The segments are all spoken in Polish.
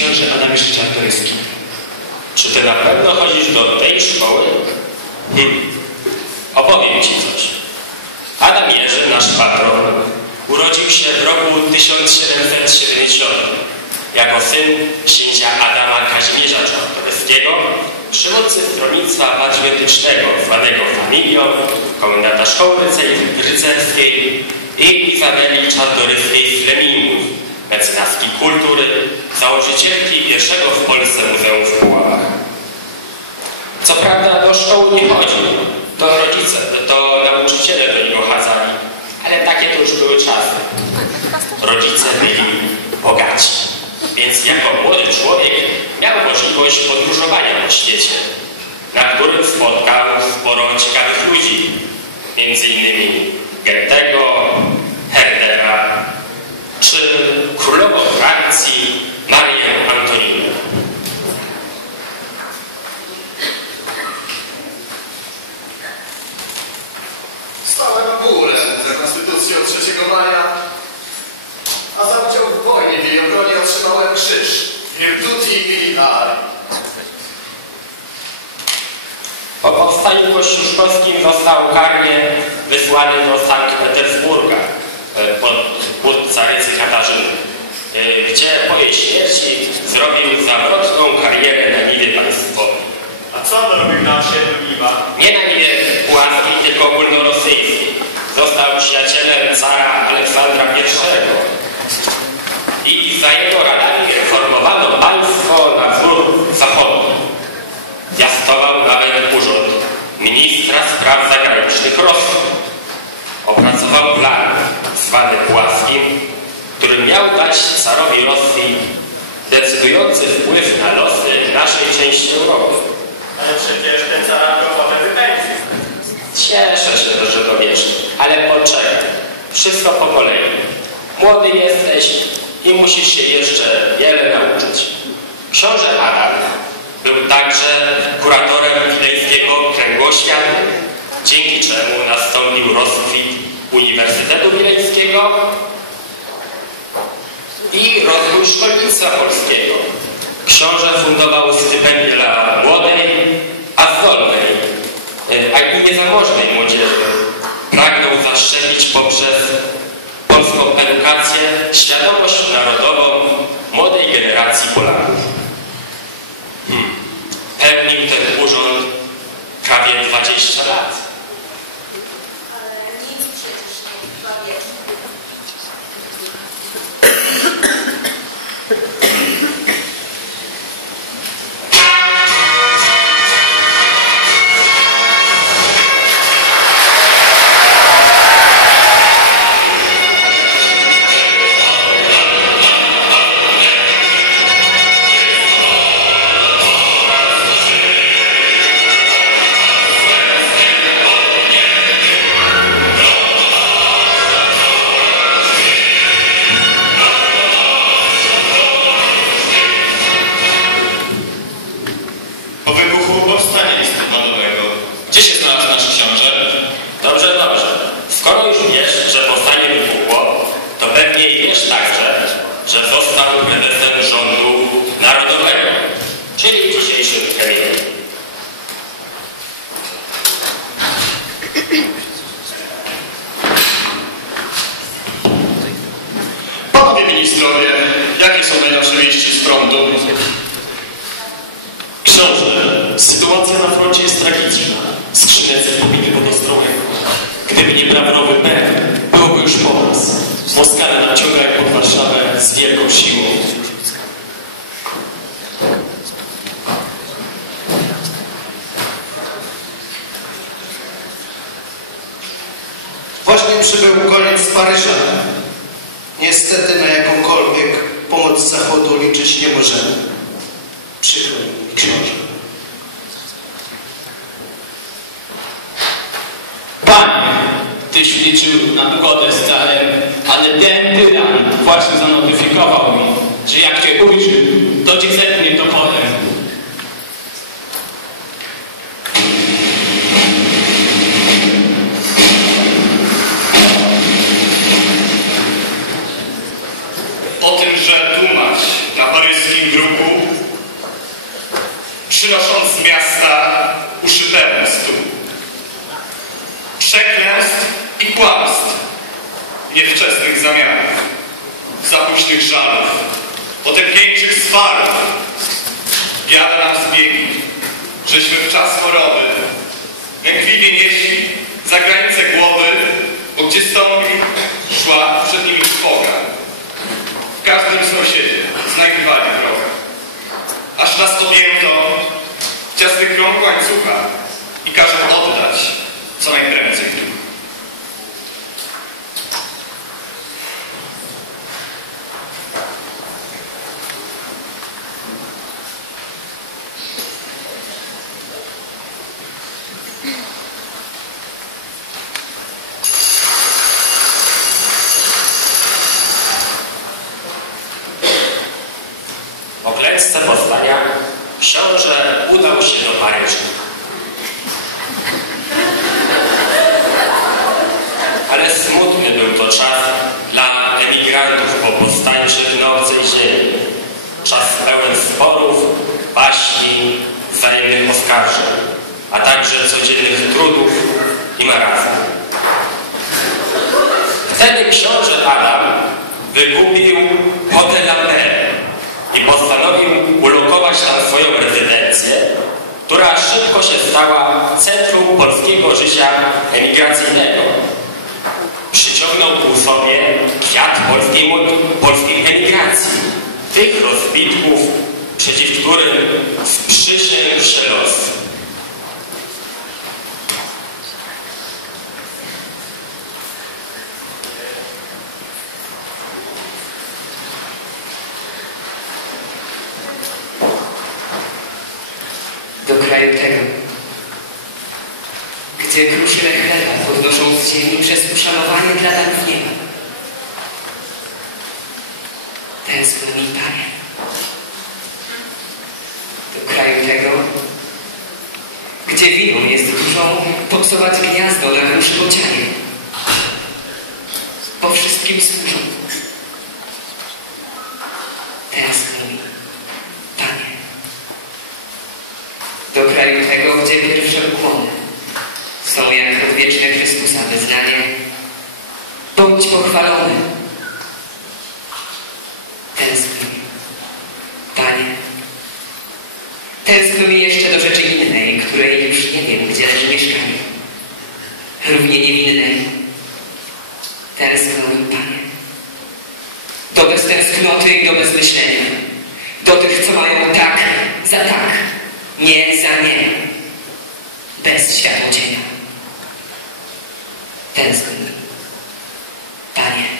Ej, kim był książę Adam Jerzy Czartoryski? Czy ty na pewno chodzisz do tej szkoły? Hm. Opowiem ci coś. Adam Jerzy, nasz patron, urodził się w roku 1770 jako syn księcia Adama Kazimierza Czartoryskiego, przywódcy stronnictwa patriotycznego zwanego familią, komendanta szkoły rycerskiej i Izabeli Czartoryskiej z Flemingu, mecenaski kultury, założycielki pierwszego w Polsce Muzeum w Puławach. Co prawda do szkoły nie chodził, to rodzice, to nauczyciele do niego chadzali, ale takie to już były czasy. Rodzice byli bogaci, więc jako młody człowiek miał możliwość podróżowania po świecie, na którym spotkał sporo ciekawych ludzi, między innymi Goethego, Herdera, królową Francji Marię Antoninę. Stałem bólem za konstytucją 3 maja, a za udział w wojnie w jej obronie otrzymałem krzyż Virtuti Militari. Po powstaniu kościuszkowskim został karnie wysłany do Sankt Petersburga e, pod wód carycy Katarzyny, e, gdzie po jej śmierci zrobił zawrotną karierę na niwie państwowej. A co on robił na osiedlu Niwa? Nie na niwie puławskiej, tylko ogólnorosyjskiej. Został przyjacielem cara Aleksandra I. I za jego radami reformowano państwo na wzór zachodni. Piastował nawet urząd ministra spraw zagranicznych Rosji. Opracował plan zwany który miał dać carowi Rosji decydujący wpływ na losy naszej części Europy. Ale przecież ten car potem wypędził. Cieszę się, że to wiesz, ale poczekaj. Wszystko po kolei. Młody jesteś i musisz się jeszcze wiele nauczyć. Książę Adam był także kuratorem wileńskiego kręgosłupa, dzięki czemu nastąpił rozkwit Uniwersytetu Wileńskiego i rozwój szkolnictwa polskiego. Książę fundował stypendia dla młodej, przybył koniec z Paryża. Niestety na jakąkolwiek pomoc Zachodu liczyć nie możemy. Przykro mi, książę. Panie, tyś liczył na ugodę z ale ten tyran właśnie zanotyfikował mi, że jak cię ujrzy, to cię zetnie swarów. Biada nam zbiegi, żeśmy w czas choroby lękliwie nieśli za granicę głowy, bo gdzie stąpi, szła przed nimi trwoga. W każdym sąsiedzie znajdywali drogę. Aż nas objęto ciasny krąg łańcucha i każe oddać co najprędzej książę udał się do Paryża. Ale smutny był to czas dla emigrantów po powstańczych na obcej ziemi. Czas pełen sporów, baśni, wzajemnych oskarżeń, a także codziennych trudów i marazmów. Wtedy książę Adam wykupił hotel Lambert i postanowił ulokować tam swoją rezydencję, która szybko się stała centrum polskiego życia emigracyjnego. Przyciągnął ku sobie kwiat polskiej, polskiej emigracji, tych rozbitków, przeciw którym sprzysięgł się los. Kraju tego, gdzie kruszymy chleba podnoszą z ziemi przez uszanowanie dla darów nieba. Tęskno mi, Panie, do kraju tego, gdzie winą jest dużą popsować gniazdo na gruszy bocianie. Po wszystkim służą. Tęskno mi, Panie do gdzie pierwsze ukłony są jak odwieczne Chrystusa wyznanie. Bądź pochwalony. Tęskno mi, Panie. Tęskno mi jeszcze do rzeczy innej, której już nie wiem, gdzie leży mieszkanie. Równie niewinnej. Tęskno Panie. Do beztęsknoty i do bezmyślenia. Do tych, co mają tak za tak nie za nie, bez światłocienia. Tęsknię, Panie.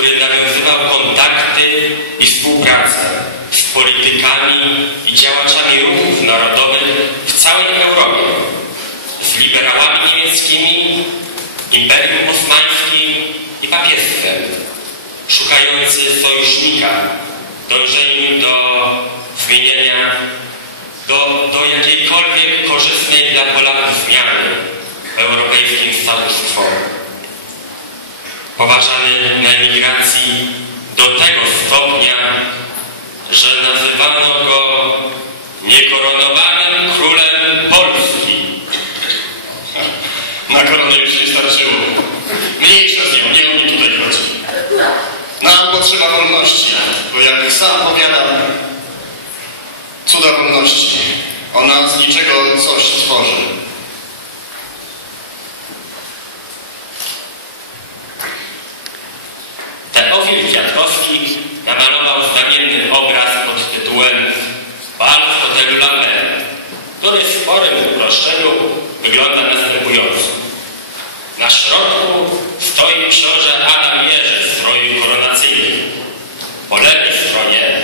Który nawiązywał kontakty i współpracę z politykami i działaczami ruchów narodowych w całej Europie, z liberałami niemieckimi, Imperium Osmańskim i papiestwem, szukający sojusznika, dążeniu do zmienienia, do, do jakiejkolwiek korzystnej dla Polaków zmiany europejskim status quo poważany na emigracji do tego stopnia, że nazywano go niekoronowanym królem Polski. Na koronę już nie starczyło. Mniejsza z nią, nie o mnie tutaj chodzi. Nam potrzeba wolności, bo jak sam powiadam, cuda wolności. Ona z niczego coś tworzy. Wygląda następująco. Na środku stoi książę Adam Jerzy w stroju koronacyjnym. Po lewej stronie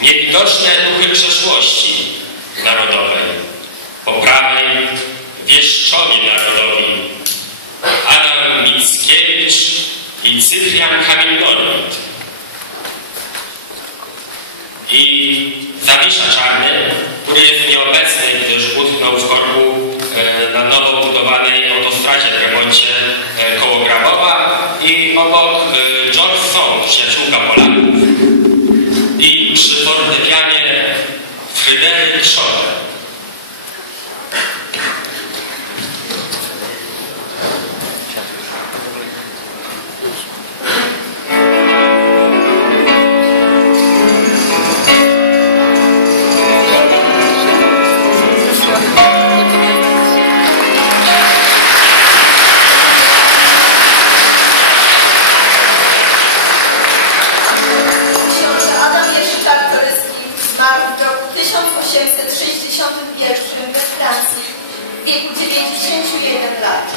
niewidoczne duchy przeszłości narodowej. Po prawej wieszczowie narodowi Adam Mickiewicz i Cyprian Kamiennolit. I Zawisza Czarny, który jest nieobecny, gdyż utknął w korku nowo budowanej autostradzie w remoncie e, koło Grabowa i obok e, George Song, przyjaciółka Polaków. I przy fortepianie Fryderyk Scholler. 1861 we Francji w wieku 91 lat.